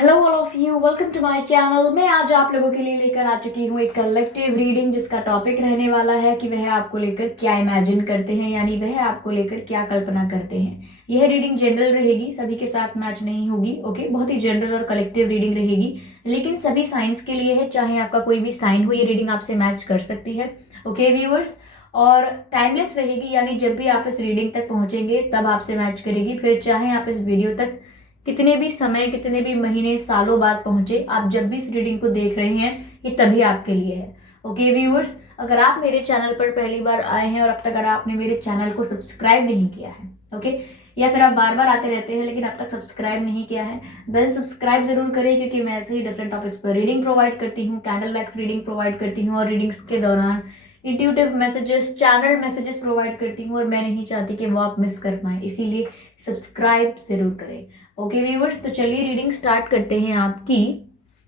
Hello all of you, welcome to my channel. मैं आज आप लोगों के लिए लेकर आ चुकी हूँ एक कलेक्टिव रीडिंग जिसका टॉपिक रहने वाला है कि वह आपको लेकर क्या इमेजिन करते हैं, यानी वह आपको लेकर क्या कल्पना करते हैं। यह रीडिंग जनरल रहेगी, सभी के साथ मैच नहीं होगी। ओके, बहुत ही जनरल और कलेक्टिव रीडिंग रहेगी, लेकिन सभी साइंस के लिए है। चाहे आपका कोई भी साइन हो, ये रीडिंग आपसे मैच कर सकती है। ओके व्यूअर्स, और टाइमलेस रहेगी, यानी जब भी आप इस रीडिंग तक पहुंचेंगे तब आपसे मैच करेगी। फिर चाहे आप इस वीडियो तक कितने भी समय, कितने भी महीने, सालों बाद पहुंचे, आप जब भी इस रीडिंग को देख रहे हैं ये तभी आपके लिए है। ओके व्यूअर्स, अगर आप मेरे चैनल पर पहली बार आए हैं और अब तक अगर आपने मेरे चैनल को सब्सक्राइब नहीं किया है, ओके, या फिर आप बार बार आते रहते हैं लेकिन अब तक सब्सक्राइब नहीं किया है, देन सब्सक्राइब जरूर करें, क्योंकि मैं ऐसे ही डिफरेंट टॉपिक्स पर रीडिंग प्रोवाइड करती हूँ, कैंडल वैक्स रीडिंग प्रोवाइड करती हूँ, और रीडिंग्स के दौरान intuitive messages, channel messages provide करती हूँ, और मैं नहीं चाहती कि वो आप मिस कर पाए, इसीलिए सब्सक्राइब जरूर करें। ओके व्यूअर्स, तो चलिए रीडिंग स्टार्ट करते हैं आपकी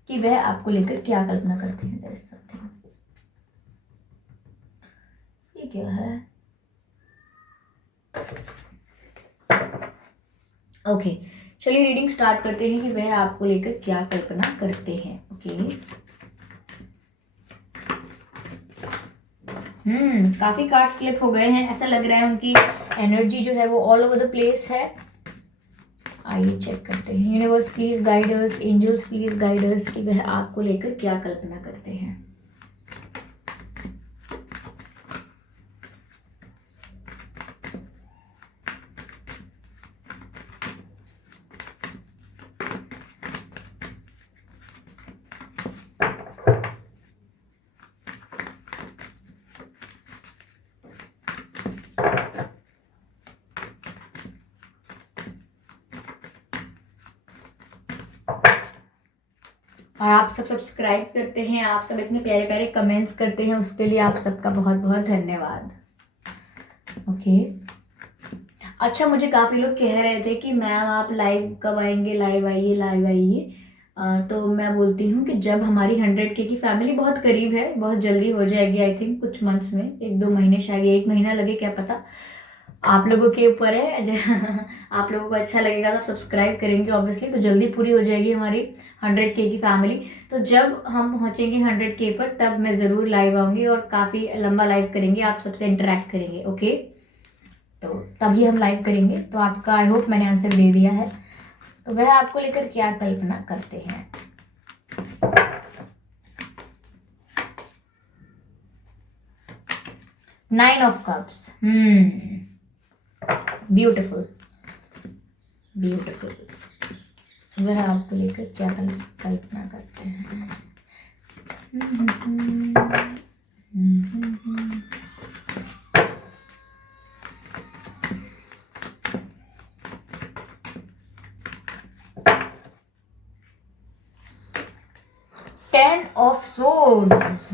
कि वह आपको लेकर क्या कल्पना करते हैं। देयर इज समथिंग, ये क्या है? ओके, चलिए रीडिंग स्टार्ट करते हैं कि वह आपको लेकर क्या कल्पना करते हैं। ओके, काफी कार्ड स्लिप हो गए हैं, ऐसा लग रहा है उनकी एनर्जी जो है वो ऑल ओवर द प्लेस है। आइए चेक करते हैं। Universe please guide us, angels please guide us कि वह आपको लेकर क्या कल्पना करते हैं। और आप सब सब्सक्राइब करते हैं, आप सब इतने प्यारे प्यारे कमेंट्स करते हैं, उसके लिए आप सबका बहुत बहुत धन्यवाद। ओके, अच्छा, मुझे काफ़ी लोग कह रहे थे कि मैम आप लाइव कब आएंगे, लाइव आइए, लाइव आइए। तो मैं बोलती हूँ कि जब हमारी 100K की फैमिली बहुत करीब है, बहुत जल्दी हो जाएगी, आई थिंक कुछ मंथ्स में, 1-2 महीने, शायद 1 महीना लगे, क्या पता, आप लोगों के ऊपर है। आप लोगों को अच्छा लगेगा तो सब्सक्राइब करेंगे ऑब्वियसली, तो जल्दी पूरी हो जाएगी हमारी 100K की फैमिली। तो जब हम पहुंचेंगे 100K पर तब मैं ज़रूर लाइव आऊँगी और काफ़ी लंबा लाइव करेंगे, आप सबसे इंटरेक्ट करेंगे। ओके, तो तभी हम लाइव करेंगे। तो आपका आई होप मैंने आंसर दे दिया है। तो वह आपको लेकर क्या कल्पना करते हैं। Nine of cups, beautiful beautiful. वह आपको लेकर क्या कल्पना करते हैं। 10 ऑफ सोर्ड्स,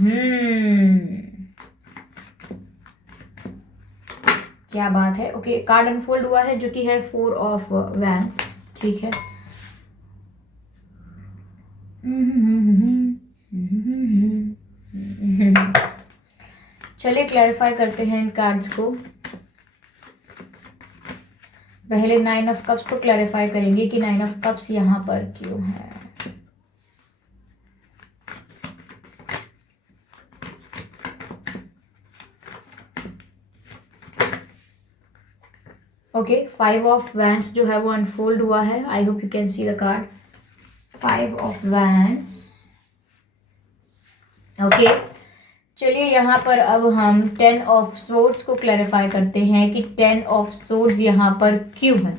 क्या बात है। ओके, कार्ड अनफोल्ड हुआ है जो कि है 4 ऑफ वैंस, ठीक है। चलिए क्लैरिफाई करते हैं इन कार्ड्स को। पहले 9 ऑफ कप्स को क्लैरिफाई करेंगे कि 9 ऑफ कप्स यहाँ पर क्यों है। ओके, 5 ऑफ वैंस जो है वो अनफोल्ड हुआ है। I hope you can see the card 5 of vents. Okay, चलिए यहाँ पर अब हम 10 ऑफ सोर्ड्स को क्लैरिफाई करते हैं कि 10 ऑफ सोर्ड्स यहाँ पर क्यों है।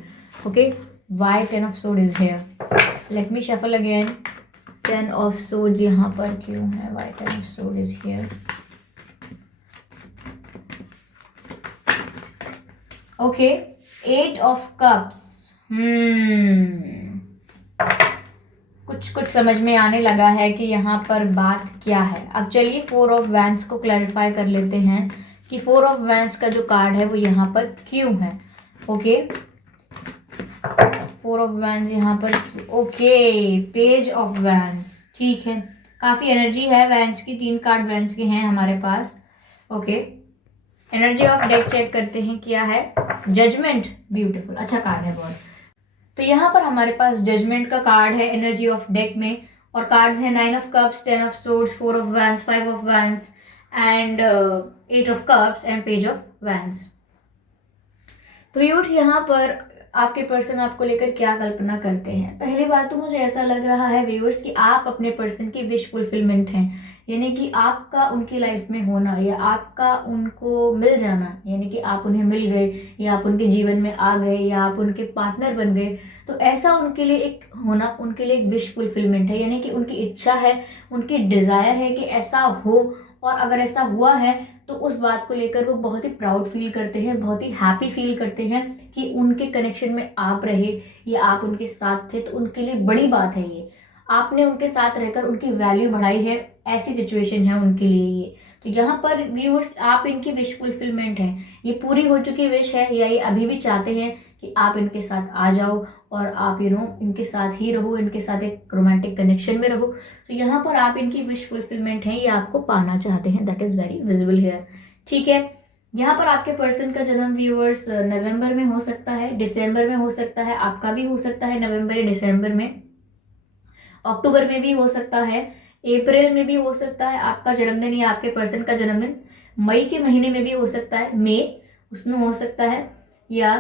Okay, why 10 of sword is here. Let me shuffle again. 10 of swords यहाँ पर क्यों है, why 10 of sword is here. Okay, 8 of cups, कुछ समझ में आने लगा है कि यहाँ पर बात क्या है। अब चलिए 4 ऑफ वैंस को क्लैरिफाई कर लेते हैं कि 4 ऑफ वैंस का जो कार्ड है वो यहाँ पर क्यों है। ओके, 4 ऑफ वैंस यहाँ पर, ओके, पेज ऑफ वैंस, ठीक है, काफ़ी एनर्जी है वैंस की, 3 कार्ड वैंस के हैं हमारे पास। Okay, energy of deck check करते हैं क्या है। जजमेंट, ब्यूटीफुल, अच्छा कार्ड है बहुत। तो यहाँ पर हमारे पास जजमेंट का कार्ड है एनर्जी ऑफ डेक में, और कार्ड्स है 9 of cups, 10 of swords, 4 of wands, 5 of wands and 8 of cups and page of wands. तो व्यूअर्स, यहाँ पर आपके पर्सन आपको लेकर क्या कल्पना करते हैं। पहली बात तो मुझे ऐसा लग रहा है व्यूअर्स कि आप अपने पर्सन की विश फुलफिलमेंट हैं, यानी कि आपका उनकी लाइफ में होना या आपका उनको मिल जाना, यानी कि आप उन्हें मिल गए या आप उनके जीवन में आ गए या आप उनके पार्टनर बन गए, तो ऐसा उनके लिए एक होना, उनके लिए एक विश फुलफिलमेंट है, यानी कि उनकी इच्छा है, उनकी डिज़ायर है कि ऐसा हो। और अगर ऐसा हुआ है तो उस बात को लेकर वो बहुत ही प्राउड फील करते हैं, बहुत ही हैप्पी फील करते हैं कि उनके कनेक्शन में आप रहे या आप उनके साथ थे, तो उनके लिए बड़ी बात है ये। आपने उनके साथ रहकर उनकी वैल्यू बढ़ाई है, ऐसी सिचुएशन है उनके लिए ये। तो यहाँ पर व्यूअर्स, आप इनकी विश फुलफिलमेंट है, ये पूरी हो चुकी विश है या ये अभी भी चाहते हैं कि आप इनके साथ आ जाओ और आप इनके साथ ही रहो, इनके साथ एक रोमांटिक कनेक्शन में रहो। तो यहाँ पर आप इनकी विश फुलफिलमेंट है, ये आपको पाना चाहते हैं, that is very visible here. ठीक है, यहाँ पर आपके पर्सन का जन्म व्यूअर्स नवंबर में हो सकता है, दिसंबर में हो सकता है, आपका भी हो सकता है नवंबर या दिसंबर में, अक्टूबर में भी हो सकता है, अप्रैल में भी हो सकता है आपका जन्मदिन या आपके पर्सन का जन्मदिन, मई के महीने में भी हो सकता है, मई उसमें हो सकता है, या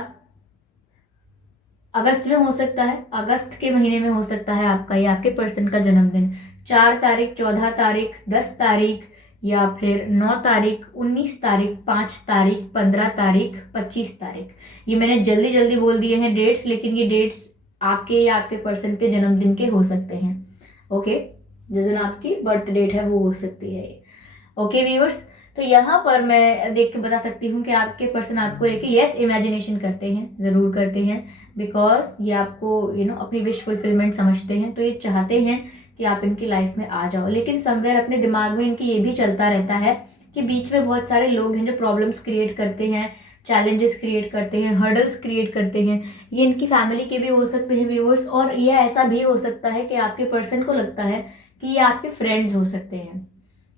अगस्त में हो सकता है, अगस्त के महीने में हो सकता है आपका या आपके पर्सन का जन्मदिन। 4 तारीख, 14 तारीख, 10 तारीख या फिर 9 तारीख, 19 तारीख, 5 तारीख, 15 तारीख, 25 तारीख। ये मैंने जल्दी जल्दी बोल दिए हैं डेट्स, लेकिन ये डेट्स आपके या आपके पर्सन के जन्मदिन के हो सकते हैं। ओके, जिस दिन आपकी बर्थ डेट है वो हो सकती है ये। ओके व्यूअर्स, तो यहाँ पर मैं देख के बता सकती हूँ कि आपके पर्सन आपको लेके यस इमेजिनेशन करते हैं, ज़रूर करते हैं, बिकॉज ये आपको अपनी विश फुलफिलमेंट समझते हैं। तो ये चाहते हैं कि आप इनकी लाइफ में आ जाओ, लेकिन समवेयर अपने दिमाग में इनकी ये भी चलता रहता है कि बीच में बहुत सारे लोग हैं जो प्रॉब्लम्स क्रिएट करते हैं, चैलेंजेस क्रिएट करते हैं, हर्डल्स क्रिएट करते हैं। ये इनकी फैमिली के भी हो सकते हैं व्यूअर्स, और ये ऐसा भी हो सकता है कि आपके पर्सन को लगता है कि ये आपके फ्रेंड्स हो सकते हैं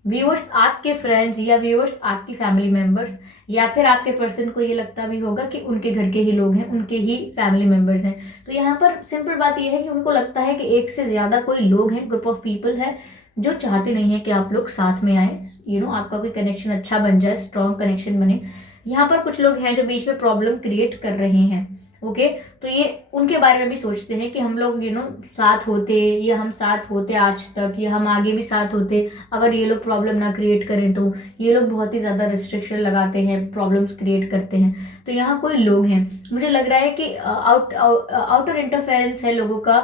व्यूअर्स, आपके फ्रेंड्स या व्यूअर्स आपकी फैमिली मेंबर्स, या फिर आपके पर्सन को ये लगता भी होगा कि उनके घर के ही लोग हैं, उनके ही फैमिली मेंबर्स हैं। तो यहाँ पर सिंपल बात यह है कि उनको लगता है कि एक से ज़्यादा कोई लोग हैं, ग्रुप ऑफ पीपल है जो चाहते नहीं है कि आप लोग साथ में आए, आपका कोई कनेक्शन अच्छा बन जाए, स्ट्रॉन्ग कनेक्शन बने। यहाँ पर कुछ लोग हैं जो बीच में प्रॉब्लम क्रिएट कर रहे हैं। ओके, तो ये उनके बारे में भी सोचते हैं कि हम लोग साथ होते, या हम साथ होते आज तक, या हम आगे भी साथ होते अगर ये लोग प्रॉब्लम ना क्रिएट करें। तो ये लोग बहुत ही ज़्यादा रिस्ट्रिक्शन लगाते हैं, प्रॉब्लम्स क्रिएट करते हैं। तो यहाँ कोई लोग हैं, मुझे लग रहा है कि आउटर इंटरफेरेंस है लोगों का,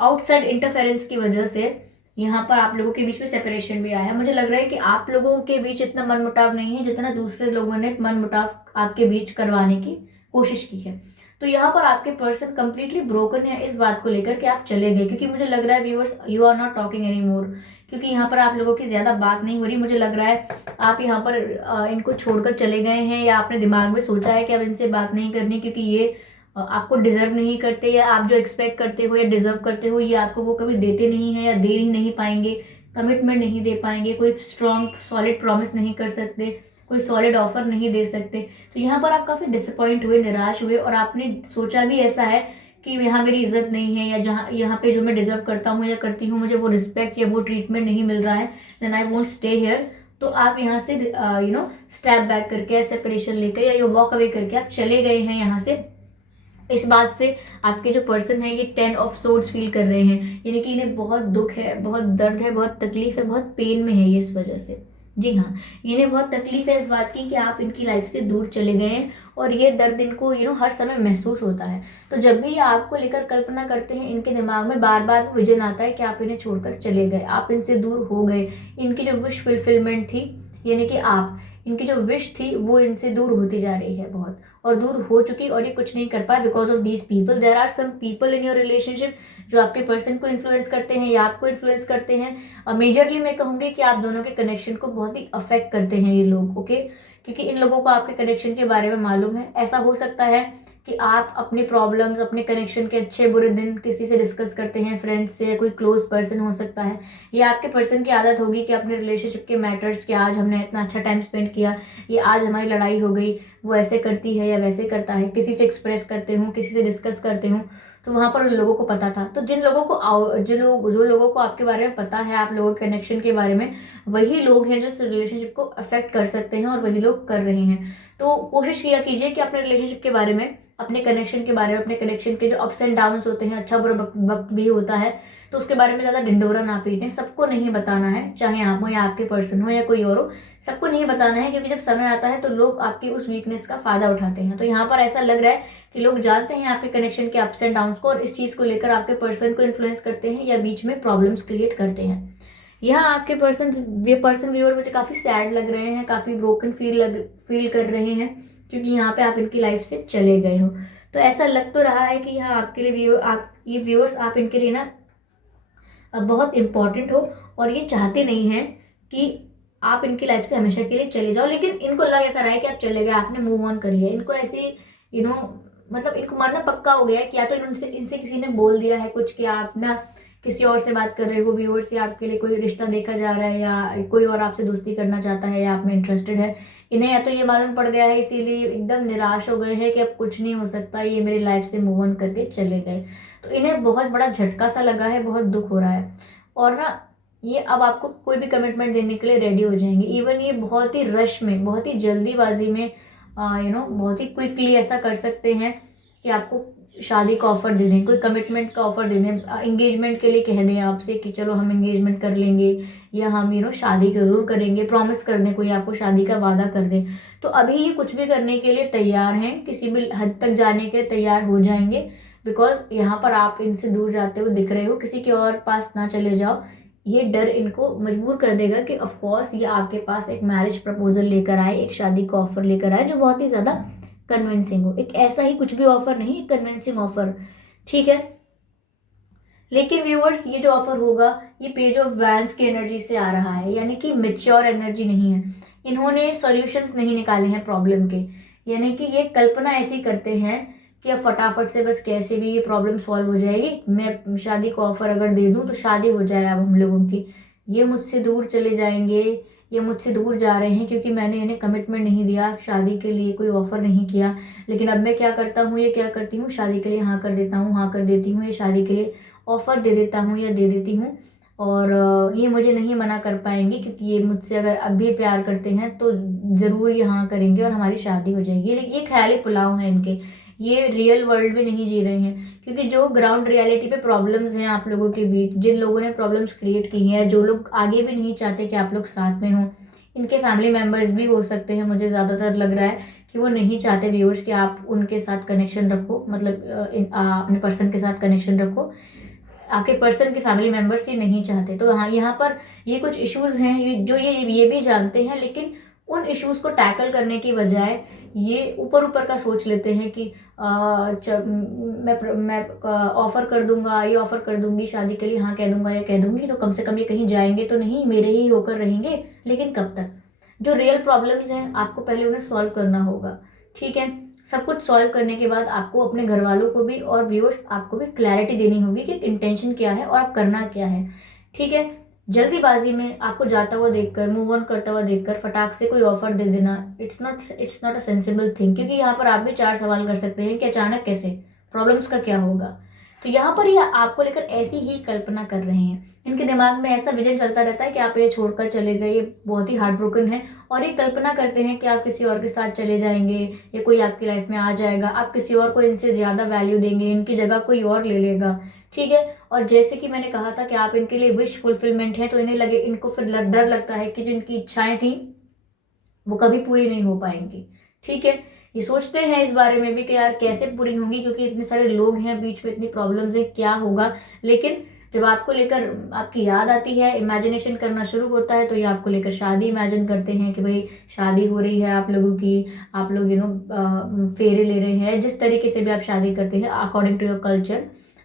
आउटसाइड इंटरफेरेंस की वजह से यहाँ पर आप लोगों के बीच में सेपरेशन भी आया है। मुझे लग रहा है कि आप लोगों के बीच इतना मनमुटाव नहीं है जितना दूसरे लोगों ने मनमुटाव आपके बीच करवाने की कोशिश की है। तो यहाँ पर आपके पर्सन कंप्लीटली ब्रोकन है इस बात को लेकर कि आप चले गए, क्योंकि मुझे लग रहा है viewers you are not talking any more, क्योंकि यहाँ पर आप लोगों की ज़्यादा बात नहीं हो रही। मुझे लग रहा है आप यहाँ पर इनको छोड़कर चले गए हैं, या आपने दिमाग में सोचा है कि अब इनसे बात नहीं करनी क्योंकि ये आपको डिजर्व नहीं करते, या आप जो एक्सपेक्ट करते हो या डिजर्व करते हो ये आपको वो कभी देते नहीं है या दे ही नहीं पाएंगे, कमिटमेंट नहीं दे पाएंगे, कोई स्ट्रॉन्ग सॉलिड प्रॉमिस नहीं कर सकते, कोई सॉलिड ऑफर नहीं दे सकते। तो यहाँ पर आप काफ़ी डिसअपॉइंट हुए, निराश हुए, और आपने सोचा भी ऐसा है कि यहाँ मेरी इज्जत नहीं है, या जहाँ यहाँ पे जो मैं डिजर्व करता हूँ या करती हूँ मुझे वो रिस्पेक्ट या वो ट्रीटमेंट नहीं मिल रहा है, then I won't stay here. तो आप यहाँ से स्टेप बैक करके, सेपरेशन लेकर या ये वॉक अवे करके आप चले गए हैं यहाँ से। इस बात से आपके जो पर्सन है ये 10 ऑफ सोर्ड्स फील कर रहे हैं, यानी कि इन्हें बहुत दुख है, बहुत दर्द है, बहुत तकलीफ है, बहुत पेन में है ये इस वजह से। जी हाँ, इन्हें बहुत तकलीफ है इस बात की कि आप इनकी लाइफ से दूर चले गए हैं, और ये दर्द इनको हर समय महसूस होता है। तो जब भी ये आपको लेकर कल्पना करते हैं, इनके दिमाग में बार बार वो विजन आता है कि आप इन्हें छोड़कर चले गए, आप इनसे दूर हो गए, इनकी जो विश फुलफिलमेंट थी, यानी कि आप इनकी जो विश थी वो इनसे दूर होती जा रही है बहुत, और दूर हो चुकी, और ये कुछ नहीं कर पाए because of these people. There are some people in your relationship जो आपके पर्सन को इन्फ्लुएंस करते हैं या आपको इन्फ्लुएंस करते हैं। मेजरली मैं कहूँगी कि आप दोनों के कनेक्शन को बहुत ही अफेक्ट करते हैं ये लोग। ओके, क्योंकि इन लोगों को आपके कनेक्शन के बारे में मालूम है। ऐसा हो सकता है कि आप अपने प्रॉब्लम्स, अपने कनेक्शन के अच्छे बुरे दिन किसी से डिस्कस करते हैं, फ्रेंड्स से, कोई क्लोज पर्सन हो सकता है, या आपके पर्सन की आदत होगी कि अपने रिलेशनशिप के मैटर्स कि आज हमने इतना अच्छा टाइम स्पेंड किया, ये आज हमारी लड़ाई हो गई, वो ऐसे करती है या वैसे करता है, किसी से एक्सप्रेस करते हूँ, किसी से डिस्कस करते हूँ। तो वहां पर उन लोगों को पता था। तो जो लोगों को आपके बारे में पता है, आप लोगों के कनेक्शन के बारे में, वही लोग हैं जो इस रिलेशनशिप को अफेक्ट कर सकते हैं, और वही लोग कर रहे हैं। तो कोशिश किया कीजिए कि अपने रिलेशनशिप के बारे में, अपने कनेक्शन के बारे में, अपने कनेक्शन के जो अप्स एंड डाउन्स होते हैं, अच्छा बुरा वक्त भी होता है, तो उसके बारे में ज़्यादा ढिंडोरा ना पीटें। सबको नहीं बताना है, चाहे आप हो या आपके पर्सन हो या कोई और हो, सबको नहीं बताना है, क्योंकि जब समय आता है तो लोग आपकी उस वीकनेस का फायदा उठाते हैं। तो यहाँ पर ऐसा लग रहा है कि लोग जानते हैं आपके कनेक्शन के अप्स एंड डाउन्स को, और इस चीज़ को लेकर आपके पर्सन को इन्फ्लुएंस करते हैं या बीच में प्रॉब्लम्स क्रिएट करते हैं। यहाँ आपके पर्सन व्यूअर मुझे काफ़ी सैड लग रहे हैं, काफ़ी ब्रोकन फील कर रहे हैं, क्योंकि यहाँ पे आप इनकी लाइफ से चले गए हो। तो ऐसा लग तो रहा है कि यहाँ आपके लिए ये व्यूअर्स आप इनके लिए ना अब बहुत इंपॉर्टेंट हो, और ये चाहते नहीं हैं कि आप इनकी लाइफ से हमेशा के लिए चले जाओ। लेकिन इनको लग ऐसा रहा है कि आप चले गए, आपने मूव ऑन कर लिया। इनको ऐसी मतलब इनको मानना पक्का हो गया है कि या तो इनसे किसी ने बोल दिया है कुछ कि आप ना किसी और से बात कर रहे हो, व्यूअर्स, या आपके लिए कोई रिश्ता देखा जा रहा है, या कोई और आपसे दोस्ती करना चाहता है, या आप में इंटरेस्टेड है। इन्हें या तो ये मालूम पड़ गया है, इसीलिए एकदम निराश हो गए हैं कि अब कुछ नहीं हो सकता, ये मेरी लाइफ से मूव ऑन करके चले गए। तो इन्हें बहुत बड़ा झटका सा लगा है, बहुत दुख हो रहा है, और ना ये अब आपको कोई भी कमिटमेंट देने के लिए रेडी हो जाएंगे। इवन ये बहुत ही रश में, बहुत ही जल्दीबाजी में, बहुत ही क्विकली ऐसा कर सकते हैं कि आपको शादी का ऑफर दे दें, कोई कमिटमेंट का ऑफर दे दें, एंगेजमेंट के लिए कह दें आपसे कि चलो हम एंगेजमेंट कर लेंगे, या हम शादी जरूर करेंगे, प्रॉमिस कर दें, कोई आपको शादी का वादा कर दें। तो अभी ये कुछ भी करने के लिए तैयार हैं, किसी भी हद तक जाने के लिए तैयार हो जाएंगे, बिकॉज यहाँ पर आप इनसे दूर जाते हुए दिख रहे हो, किसी के और पास ना चले जाओ। ये डर इनको मजबूर कर देगा कि ऑफ कोर्स ये आपके पास एक मैरिज प्रपोजल लेकर आए, एक शादी का ऑफर लेकर आए जो बहुत ही ज़्यादा कन्विंसिंग हो। एक ऐसा ही कुछ भी ऑफर नहीं, एक कन्विंसिंग ऑफर, ठीक है। लेकिन व्यूअर्स, ये जो ऑफर होगा ये पेज ऑफ वैंड्स की एनर्जी से आ रहा है, यानी कि मेच्योर एनर्जी नहीं है। इन्होंने सॉल्यूशंस नहीं निकाले हैं प्रॉब्लम के, यानी कि ये कल्पना ऐसी करते हैं कि अब फटाफट से बस कैसे भी ये प्रॉब्लम सॉल्व हो जाएगी, मैं शादी को ऑफर अगर दे दूं तो शादी हो जाए अब हम लोगों की। ये मुझसे दूर चले जाएंगे, ये मुझसे दूर जा रहे हैं क्योंकि मैंने इन्हें कमिटमेंट नहीं दिया, शादी के लिए कोई ऑफर नहीं किया। लेकिन अब मैं क्या करता हूँ, ये क्या करती हूँ, शादी के लिए हाँ कर देता हूँ, हाँ कर देती हूँ, ये शादी के लिए ऑफर दे देता हूँ या दे देती हूँ। और ये मुझे नहीं मना कर पाएंगे, क्योंकि ये मुझसे अगर अब भी प्यार करते हैं तो ज़रूर ये हाँ करेंगे और हमारी शादी हो जाएगी। लेकिन ये ख्याली पुलाव है इनके, ये रियल वर्ल्ड में नहीं जी रहे हैं। क्योंकि जो ग्राउंड रियलिटी पे प्रॉब्लम्स हैं आप लोगों के बीच, जिन लोगों ने प्रॉब्लम्स क्रिएट की हैं, जो लोग आगे भी नहीं चाहते कि आप लोग साथ में हो, इनके फैमिली मेम्बर्स भी हो सकते हैं। मुझे ज़्यादातर लग रहा है कि वो नहीं चाहते व्यूअर्स कि आप उनके साथ कनेक्शन रखो, मतलब अपने पर्सन के साथ कनेक्शन रखो। आपके पर्सन के फैमिली मेम्बर्स ये नहीं चाहते। तो हाँ, यहाँ पर ये कुछ इश्यूज हैं ये भी जानते हैं, लेकिन उन इश्यूज को टैकल करने की बजाय ये ऊपर ऊपर का सोच लेते हैं कि मैं ऑफर कर दूंगा, ये ऑफर कर दूंगी, शादी के लिए हाँ कह दूंगा या कह दूंगी, तो कम से कम ये कहीं जाएंगे तो नहीं, मेरे ही होकर रहेंगे। लेकिन कब तक? जो रियल प्रॉब्लम्स हैं आपको पहले उन्हें सॉल्व करना होगा, ठीक है। सब कुछ सॉल्व करने के बाद आपको अपने घर वालों को भी और व्यूअर्स आपको भी क्लैरिटी देनी होगी कि इंटेंशन क्या है और आप करना क्या है, ठीक है। जल्दीबाजी में आपको जाता हुआ देखकर, मूव ऑन करता हुआ देखकर फटाक से कोई ऑफर दे देना, it's not a sensible thing. क्योंकि यहाँ पर आप भी 4 सवाल कर सकते हैं कि अचानक कैसे, प्रॉब्लम्स का क्या होगा। तो यहाँ पर ये आपको लेकर ऐसी ही कल्पना कर रहे हैं। इनके दिमाग में ऐसा विजन चलता रहता है कि आप ये छोड़कर चले गए, ये बहुत ही हार्ट ब्रोकन है, और ये कल्पना करते हैं कि आप किसी और के साथ चले जाएंगे, या कोई आपकी लाइफ में आ जाएगा, आप किसी और को इनसे ज्यादा वैल्यू देंगे, इनकी जगह कोई और ले लेगा, ठीक है। और जैसे कि मैंने कहा था कि आप इनके लिए विश फुलफिलमेंट है, तो इनको फिर डर लगता है कि जो इनकी इच्छाएं थी वो कभी पूरी नहीं हो पाएंगी, ठीक है। ये सोचते हैं इस बारे में भी कि यार कैसे पूरी होंगी, क्योंकि इतने सारे लोग हैं बीच में, इतनी प्रॉब्लम्स हैं, क्या होगा। लेकिन जब आपको लेकर आपकी याद आती है, इमेजिनेशन करना शुरू होता है, तो ये आपको लेकर शादी इमेजिन करते हैं कि भाई शादी हो रही है आप लोगों की, आप लोग फेरे ले रहे हैं, जिस तरीके से भी आप शादी करते हैं according to your culture,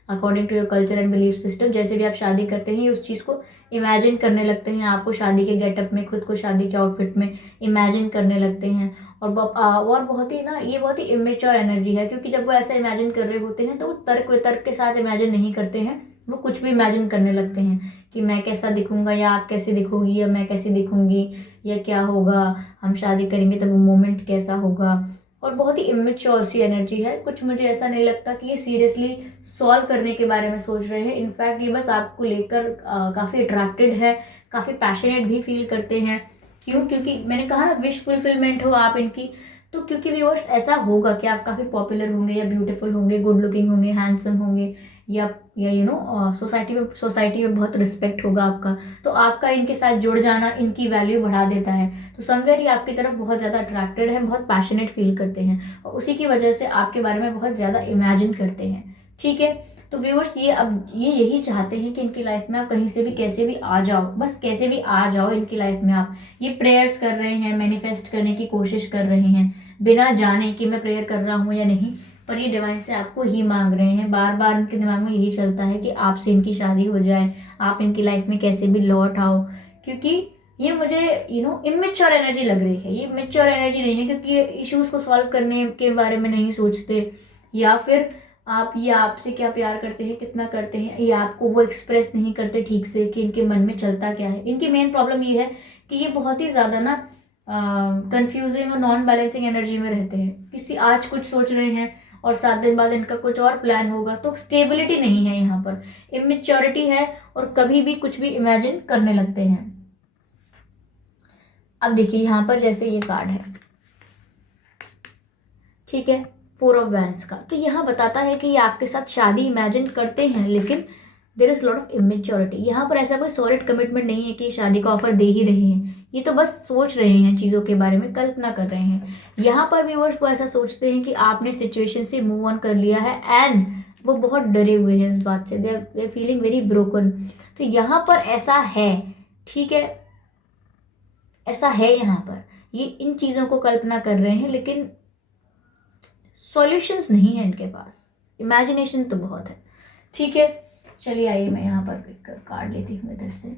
according to your culture and belief system. जैसे भी आप शादी करते हैं, उस चीज़ को इमेजिन करने लगते हैं, आपको शादी के गेटअप में, खुद को शादी के आउटफिट में इमेजिन करने लगते हैं। और बहुत ही ना, ये बहुत ही इमेच्योर एनर्जी है, क्योंकि जब वो ऐसा इमेजिन कर रहे होते हैं तो वो तर्क वितर्क के साथ इमेजिन नहीं करते हैं, वो कुछ भी इमेजिन करने लगते हैं कि मैं कैसा दिखूंगा, या आप कैसे दिखोगी, या मैं कैसी दिखूंगी, या क्या होगा, हम शादी करेंगे तब वो मोमेंट कैसा होगा। और बहुत ही इमेच्योर सी एनर्जी है। कुछ मुझे ऐसा नहीं लगता कि ये सीरियसली सॉल्व करने के बारे में सोच रहे हैं। इनफैक्ट ये बस आपको लेकर काफ़ी अट्रैक्टेड है, काफ़ी पैशनेट भी फील करते हैं। क्यों? क्योंकि मैंने कहा ना, विश फुलफिलमेंट हो आप इनकी। तो क्योंकि व्यूअर्स ऐसा होगा कि आप काफ़ी पॉपुलर होंगे, या ब्यूटीफुल होंगे, गुड लुकिंग होंगे, हैंडसम होंगे, या सोसाइटी में बहुत रिस्पेक्ट होगा आपका। तो आपका इनके साथ जुड़ जाना इनकी वैल्यू बढ़ा देता है। तो समवेयर ये आपकी तरफ बहुत ज़्यादा अट्रैक्टेड है, बहुत पैशनेट फील करते हैं, और उसी की वजह से आपके बारे में बहुत ज़्यादा इमेजिन करते हैं। ठीक है, तो व्यूअर्स ये यही चाहते हैं कि इनकी लाइफ में आप कहीं से भी कैसे भी आ जाओ, बस कैसे भी आ जाओ इनकी लाइफ में आप। ये प्रेयर्स कर रहे हैं, मैनिफेस्ट करने की कोशिश कर रहे हैं, बिना जाने कि मैं प्रेयर कर रहा हूँ या नहीं, पर ये डिवाइन से आपको ही मांग रहे हैं। बार बार इनके दिमाग में यही चलता है कि आपसे इनकी शादी हो जाए, आप इनकी लाइफ में कैसे भी लौट आओ। क्योंकि ये मुझे इमेच्योर एनर्जी लग रही है। ये मेच्योर एनर्जी नहीं है, क्योंकि ये इश्यूज को सॉल्व करने के बारे में नहीं सोचते, या फिर ये आपसे क्या प्यार करते हैं, कितना करते हैं, ये आपको वो एक्सप्रेस नहीं करते ठीक से कि इनके मन में चलता क्या है। इनकी मेन प्रॉब्लम ये है कि ये बहुत ही ज़्यादा ना कंफ्यूजिंग और नॉन बैलेंसिंग एनर्जी में रहते हैं। किसी आज कुछ सोच रहे हैं और 7 दिन बाद इनका कुछ और प्लान होगा। तो स्टेबिलिटी नहीं है यहाँ पर, इमेच्योरिटी है, और कभी भी कुछ भी इमेजिन करने लगते हैं। अब देखिए यहाँ पर जैसे ये कार्ड है, ठीक है, 4 ऑफ वैंड्स का, तो यहाँ बताता है कि ये आपके साथ शादी इमेजिन करते हैं, लेकिन there is lot of immaturity. यहाँ पर ऐसा कोई सॉलिड कमिटमेंट नहीं है कि शादी का ऑफर दे ही रहे हैं। ये तो बस सोच रहे हैं, चीज़ों के बारे में कल्पना कर रहे हैं। यहाँ पर व्यूअर्स वो ऐसा सोचते हैं कि आपने सिचुएशन से मूव ऑन कर लिया है, एंड वो बहुत डरे हुए हैं इस बात से। They are feeling very broken. तो यहाँ पर ऐसा है, ठीक है, ऐसा है यहाँ पर। ये इन चीज़ों को कल्पना कर रहे हैं, लेकिन सॉल्यूशंस नहीं है इनके पास। इमेजिनेशन तो बहुत है। ठीक है, चलिए आइए मैं यहाँ पर एक कार्ड लेती हूँ इधर से।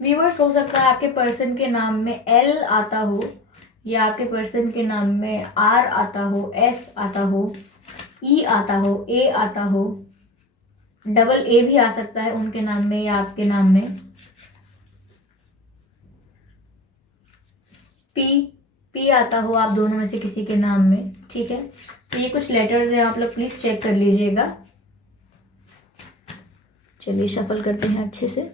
व्यूअर्स, हो सकता है आपके पर्सन के नाम में L आता हो, या आपके पर्सन के नाम में R आता हो, S आता हो, E आता हो, A आता हो, डबल A भी आ सकता है उनके नाम में या आपके नाम में, P आता हो आप दोनों में से किसी के नाम में। ठीक है, तो ये कुछ लेटर्स हैं, आप लोग प्लीज चेक कर लीजिएगा। चलिए शफल करते हैं अच्छे से।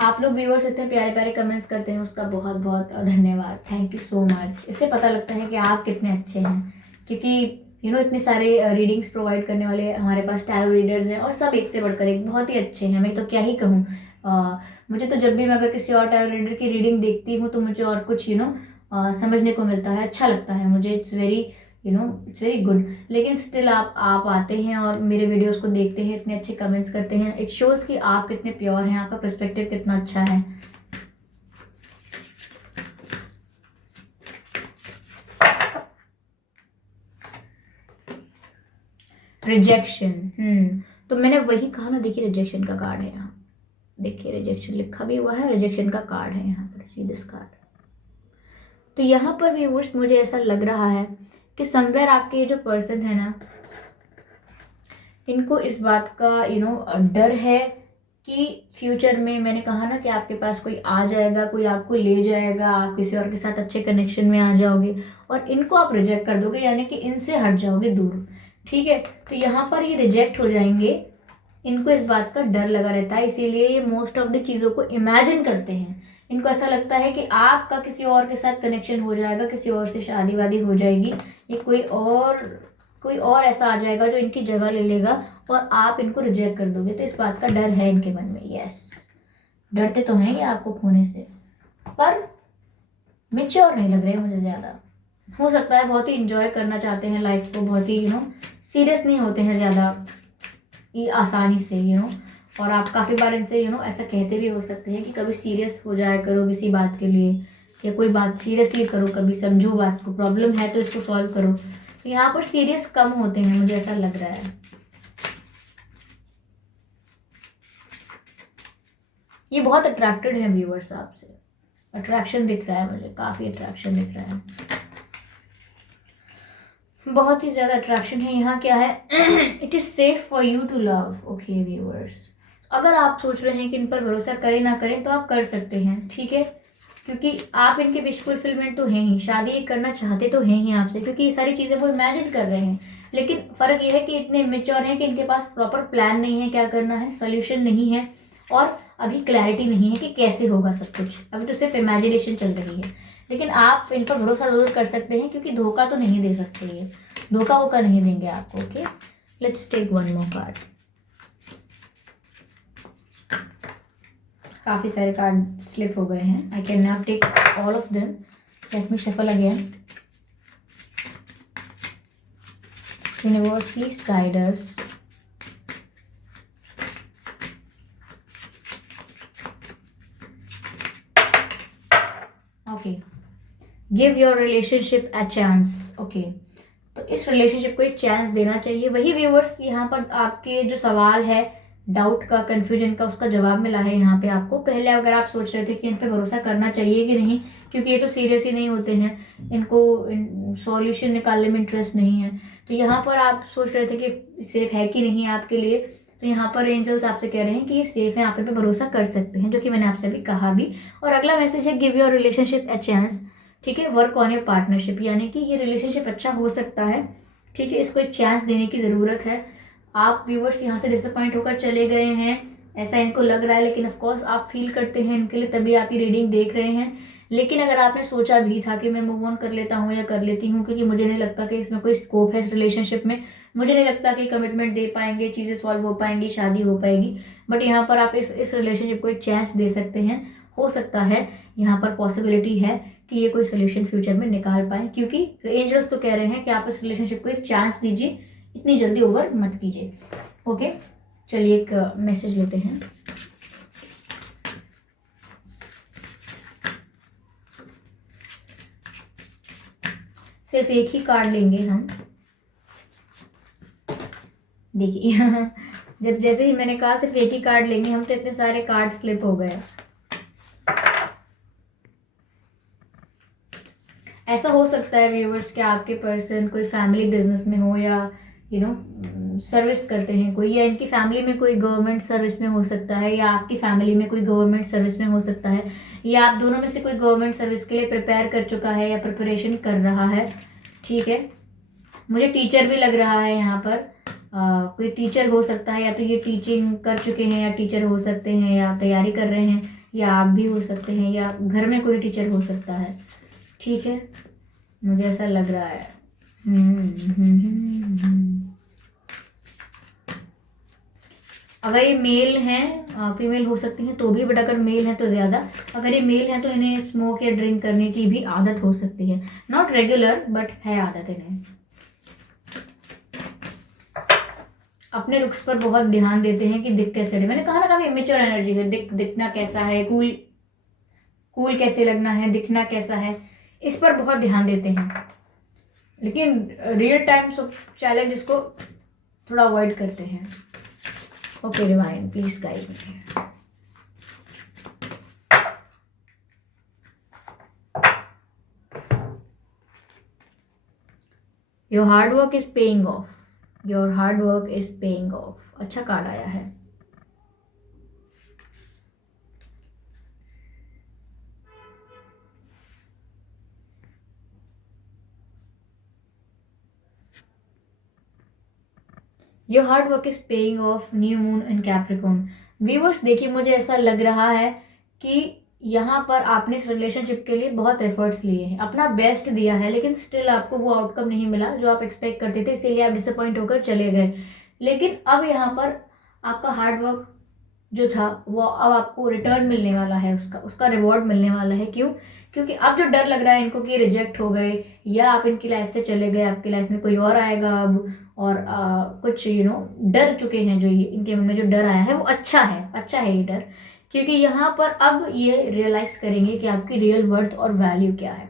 आप लोग व्यूअर्स इतने प्यारे प्यारे कमेंट्स करते हैं, उसका बहुत बहुत धन्यवाद, थैंक यू सो मच। इससे पता लगता है कि आप कितने अच्छे हैं, क्योंकि इतने सारे रीडिंग्स प्रोवाइड करने वाले हमारे पास टैरो रीडर्स हैं, और सब एक से बढ़कर एक बहुत ही अच्छे हैं। मैं तो क्या ही कहूँ, मुझे तो जब भी मैं अगर किसी और टैरो रीडर की रीडिंग देखती हूँ तो मुझे और कुछ समझने को मिलता है, अच्छा लगता है मुझे। It's very good. लेकिन स्टिल आप आते हैं और मेरे वीडियोस को देखते हैं, इतने अच्छे कमेंट्स करते हैं। इट शोज कि आप कितने प्योर हैं, आपका पर्सपेक्टिव कितना अच्छा है। रिजेक्शन, तो मैंने वही कहा ना, देखिए रिजेक्शन का कार्ड है यहाँ, देखिए रिजेक्शन लिखा भी हुआ है, रिजेक्शन का कार्ड है यहाँ पर, सी दिस कार्ड। तो यहाँ पर व्यूअर्स मुझे ऐसा लग रहा है कि समवेयर आपके ये जो पर्सन है ना, इनको इस बात का डर है कि फ्यूचर में, मैंने कहा ना कि आपके पास कोई आ जाएगा, कोई आपको ले जाएगा, आप किसी और के साथ अच्छे कनेक्शन में आ जाओगे और इनको आप रिजेक्ट कर दोगे, यानी कि इनसे हट जाओगे दूर। ठीक है, तो यहाँ पर ये रिजेक्ट हो जाएंगे, इनको इस बात का डर लगा रहता है, इसीलिए ये मोस्ट ऑफ द चीज़ों को इमेजिन करते हैं। इनको ऐसा लगता है कि आपका किसी और के साथ कनेक्शन हो जाएगा, किसी और से शादी वादी हो जाएगी, ये कोई और ऐसा आ जाएगा जो इनकी जगह ले लेगा और आप इनको रिजेक्ट कर दोगे। तो इस बात का डर है इनके मन में। यस, डरते तो हैं ये आपको खोने से, पर मेच्योर नहीं लग रहे मुझे ज़्यादा। हो सकता है बहुत ही इंजॉय करना चाहते हैं लाइफ को, बहुत ही सीरियस नहीं होते हैं ज़्यादा आसानी से और आप काफ़ी बार इनसे ऐसा कहते भी हो सकते हैं कि कभी सीरियस हो जाया करो किसी बात के लिए, या कोई बात सीरियसली करो, कभी समझो बात को, प्रॉब्लम है तो इसको सॉल्व करो। तो यहाँ पर सीरियस कम होते हैं, मुझे ऐसा लग रहा है। ये बहुत अट्रैक्टेड है व्यूअर्स आपसे, अट्रैक्शन दिख रहा है मुझे, काफ़ी अट्रैक्शन दिख रहा है, बहुत ही ज़्यादा अट्रैक्शन है। यहाँ क्या है, it is safe for you to love. Okay viewers, अगर आप सोच रहे हैं कि इन पर भरोसा करें ना करें तो आप कर सकते हैं, ठीक है, क्योंकि आप इनके विश फुलफिलमेंट तो हैं ही, शादी करना चाहते तो हैं ही आपसे, क्योंकि ये सारी चीज़ें वो इमेजिन कर रहे हैं। लेकिन फ़र्क ये है कि इतने इमेच्योर हैं कि इनके पास प्रॉपर प्लान नहीं है क्या करना है, सोल्यूशन नहीं है, और अभी क्लैरिटी नहीं है कि कैसे होगा सब कुछ, अभी तो सिर्फ इमेजिनेशन चल रही है। लेकिन आप इन पर भरोसा जरूर कर सकते हैं, क्योंकि धोखा तो नहीं दे सकते, ये धोखा वोखा नहीं देंगे आपको। Okay, let's take one more card. काफ़ी सारे कार्ड स्लिप हो गए हैं, I can not take all of them, let me shuffle again. Universe please guide us. Okay, give your relationship a chance. Okay, तो इस रिलेशनशिप को एक chance देना चाहिए। वही व्यूअर्स, यहाँ पर आपके जो सवाल है डाउट का, कंफ्यूजन का, उसका जवाब मिला है यहाँ पे आपको। पहले अगर आप सोच रहे थे कि इन पे भरोसा करना चाहिए कि नहीं, क्योंकि ये तो सीरियस ही नहीं होते हैं, इनको सॉल्यूशन निकालने में इंटरेस्ट नहीं है, तो यहाँ पर आप सोच रहे थे कि सेफ है कि नहीं आपके लिए, तो यहाँ पर एंजल्स आपसे कह रहे हैं कि ये सेफ है, आप इन पे भरोसा कर सकते हैं, जो कि मैंने आपसे अभी कहा भी। और अगला मैसेज है give your relationship a chance, ठीक है, वर्क ऑन योर पार्टनरशिप, यानी कि ये रिलेशनशिप अच्छा हो सकता है, ठीक है, इसको एक चांस देने की ज़रूरत है। आप व्यूवर्स यहाँ से डिसअपॉइंट होकर चले गए हैं, ऐसा इनको लग रहा है, लेकिन ऑफकोर्स आप फील करते हैं इनके लिए, तभी आप ये रीडिंग देख रहे हैं। लेकिन अगर आपने सोचा भी था कि मैं मूव ऑन कर लेता हूँ या कर लेती हूँ, क्योंकि मुझे नहीं लगता कि इसमें कोई स्कोप है इस रिलेशनशिप में, मुझे नहीं लगता कि कमिटमेंट दे पाएंगे, चीज़ें सॉल्व हो पाएंगी, शादी हो पाएगी, बट यहाँ पर आप इस रिलेशनशिप को एक चांस दे सकते हैं। हो सकता है यहाँ पर पॉसिबिलिटी है कि ये कोई सोल्यूशन फ्यूचर में निकाल पाए, क्योंकि एंजल्स तो कह रहे हैं कि आप इस रिलेशनशिप को एक चांस दीजिए, इतनी जल्दी ओवर मत कीजिए। ओके, चलिए एक मैसेज लेते हैं। सिर्फ एक ही कार्ड लेंगे हम, देखिए जब जैसे ही मैंने कहा सिर्फ एक ही कार्ड लेंगे हम, तो इतने सारे कार्ड स्लिप हो गए। ऐसा हो सकता है व्यूअर्स कि आपके पर्सन कोई फैमिली बिजनेस में हो, या सर्विस करते हैं कोई, या इनकी फैमिली में कोई गवर्नमेंट सर्विस में हो सकता है, या आपकी फैमिली में कोई गवर्नमेंट सर्विस में हो सकता है, या आप दोनों में से कोई गवर्नमेंट सर्विस के लिए प्रिपेयर कर चुका है या प्रिपरेशन कर रहा है, ठीक है। मुझे टीचर भी लग रहा है यहाँ पर, कोई टीचर हो सकता है, या तो ये टीचिंग कर चुके हैं या टीचर हो सकते हैं, या तैयारी कर रहे हैं, या आप भी हो सकते हैं, या घर में कोई टीचर हो सकता है, ठीक है, मुझे ऐसा लग रहा है। अगर ये मेल हैं, फीमेल हो सकती हैं तो भी, बट अगर मेल हैं तो ज़्यादा, अगर ये मेल हैं तो इन्हें स्मोक या ड्रिंक करने की भी आदत हो सकती है, नॉट रेगुलर बट है आदत इन्हें। अपने लुक्स पर बहुत ध्यान देते हैं कि दिख कैसे रहे, मैंने कहा ना काफी इमेच्योर एनर्जी है, दिखना कैसा है, कूल कूल कैसे लगना है, दिखना कैसा है, इस पर बहुत ध्यान देते हैं, लेकिन रियल टाइम्स ऑफ चैलेंजेस को थोड़ा अवॉइड करते हैं। Okay divine please guide me. Your hard work is paying off, your hard work is paying off, अच्छा कार्ड आया है। Your hard work is paying off, new moon in Capricorn. Viewers देखिए, मुझे ऐसा लग रहा है कि यहाँ पर आपने इस रिलेशनशिप के लिए बहुत एफर्ट्स लिए हैं, अपना बेस्ट दिया है, लेकिन स्टिल आपको वो आउटकम नहीं मिला जो आप एक्सपेक्ट करते थे, इसीलिए आप डिसअपॉइंट होकर चले गए। लेकिन अब यहाँ पर आपका हार्ड वर्क जो था वो अब आपको रिटर्न मिलने वाला है, उसका रिवॉर्ड मिलने वाला है। क्यों? क्योंकि अब जो डर लग रहा है इनको कि रिजेक्ट हो गए या आप इनकी लाइफ से चले गए, आपकी लाइफ में कोई और आएगा अब, और कुछ डर चुके हैं, जो ये इनके मन में जो डर आया है वो अच्छा है ये डर, क्योंकि यहाँ पर अब ये रियलाइज करेंगे कि आपकी रियल वर्थ और वैल्यू क्या है।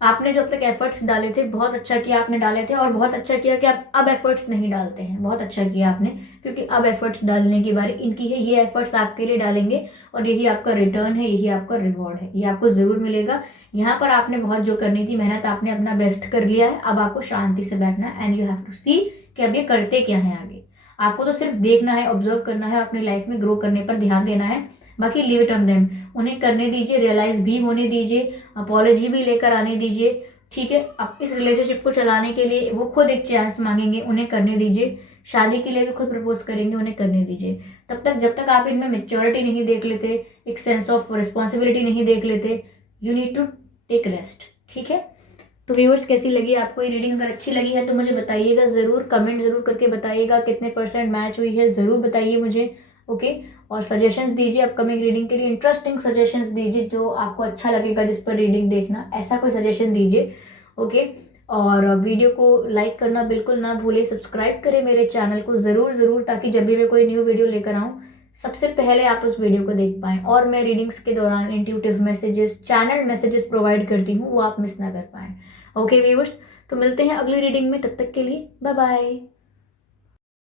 आपने जो अब तक एफर्ट्स डाले थे, बहुत अच्छा किया आपने डाले थे, और बहुत अच्छा किया कि आप अब एफर्ट्स नहीं डालते हैं, बहुत अच्छा किया आपने, क्योंकि अब एफर्ट्स डालने की बारी इनकी है। ये एफर्ट्स आपके लिए डालेंगे और यही आपका रिटर्न है, यही आपका रिवॉर्ड है, ये आपको ज़रूर मिलेगा। यहाँ पर आपने बहुत जो करनी थी मेहनत, आपने अपना बेस्ट कर लिया है। अब आपको शांति से बैठना है एंड यू हैव टू सी कि अब ये करते क्या है आगे। आपको तो सिर्फ देखना है, ऑब्जर्व करना है, अपनी लाइफ में ग्रो करने पर ध्यान देना है, बाकी लीव इट ऑन देम। उन्हें करने दीजिए, रियलाइज भी होने दीजिए, अपॉलॉजी भी लेकर आने दीजिए, ठीक है। अब इस रिलेशनशिप को चलाने के लिए वो खुद एक चांस मांगेंगे, उन्हें करने दीजिए। शादी के लिए भी खुद प्रपोज करेंगे, उन्हें करने दीजिए। तब तक जब तक आप इनमें मेच्योरिटी नहीं देख लेते, एक सेंस ऑफ रिस्पॉन्सिबिलिटी नहीं देख लेते, you need to take rest, ठीक है। तो व्यूअर्स, कैसी लगी आपको ये रीडिंग? अगर अच्छी लगी है तो मुझे बताइएगा ज़रूर, कमेंट ज़रूर करके बताइएगा कितने % मैच हुई है, ज़रूर बताइए मुझे, ओके। और सजेशंस दीजिए अपकमिंग रीडिंग के लिए, इंटरेस्टिंग सजेशंस दीजिए जो आपको अच्छा लगेगा, जिस पर रीडिंग देखना, ऐसा कोई सजेशन दीजिए, ओके। और वीडियो को लाइक करना बिल्कुल ना भूलें, सब्सक्राइब करें मेरे चैनल को ज़रूर, ताकि जब भी मैं कोई न्यू वीडियो लेकर आऊँ सबसे पहले आप उस वीडियो को देख पाएँ। और मैं रीडिंग्स के दौरान intuitive messages, channel messages provide करती हूँ, वो आप मिस ना कर पाएँ, ओके व्यूअर्स। तो मिलते हैं अगली रीडिंग में, तब तक के लिए बाय बाय।